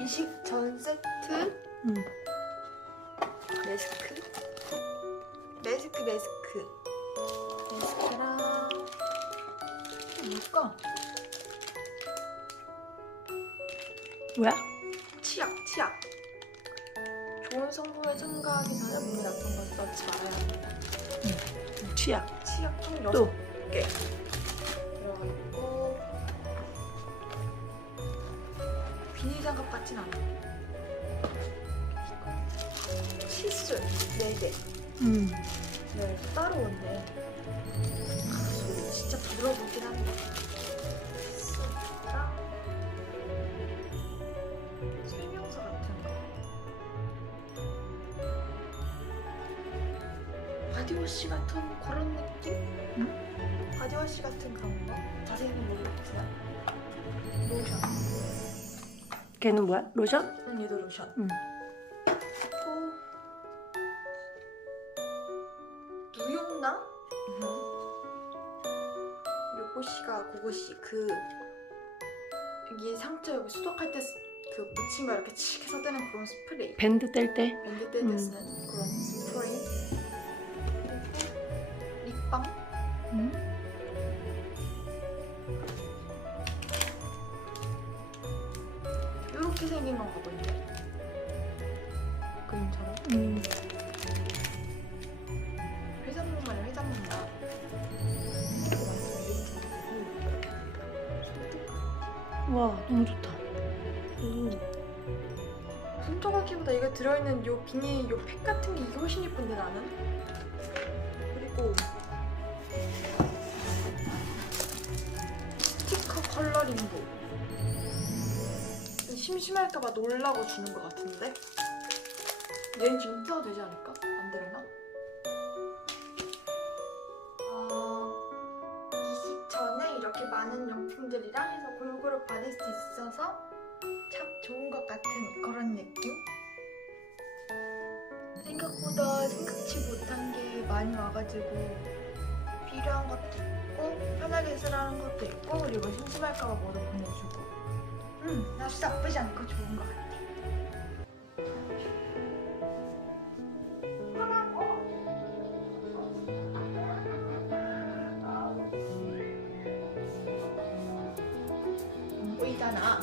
이식 전 세트. 매스크. 매스크랑 뭘까? 뭐야? 치약. 좋은 성분을 첨가하기 전에 몸에 나쁜 것을 넣지 말아야 합니다. 치약. 치약 총 또 6개 들어가 있고 비닐 장갑 같진 않아. 칫솔 4개. 네, 따로 온대. 소리 진짜 부드러워 보이긴 한데. 칫솔이랑 설명서 같은 거. 바디워시 같은 그런 느낌? 바디워시 같은 그런 거? 자세히는 모르겠지만 로션. 걔는 뭐야? 로션? 얘도 로션. 그리고 무용랑? 요것이가 그것이 여기 상처 여기 수독할 때 그 묻힌 거 이렇게 칙 해서 떼는 그런 스프레이. 밴드 뗄 때? 밴드 뗄 때 쓰는 그런 스프레이. 그리고 립밤. 이렇게 생긴 건가 본데. 그림처럼. 회전목 말이야, 회전목 나. 와, 너무 좋다. 손조각기보다 이게 들어있는 요 비닐, 요 팩 같은 게 이게 훨씬 예쁜데 나는. 그리고 스티커 컬러링북. 심심할까봐 놀라고 주는 것 같은데. 얘는 지금 뜯어도 되지 않을까? 안 되려나? 이식 전에 이렇게 많은 용품들이랑 해서 골고루 받을 수 있어서 참 좋은 것 같은 그런 느낌? 생각보다 생각지 못한 게 많이 와가지고 필요한 것도 있고 편하게 쓰라는 것도 있고 그리고 심심할까봐 뭐도 보내주고 아주 나쁘지 않고 좋은 것 같아. 보이잖아.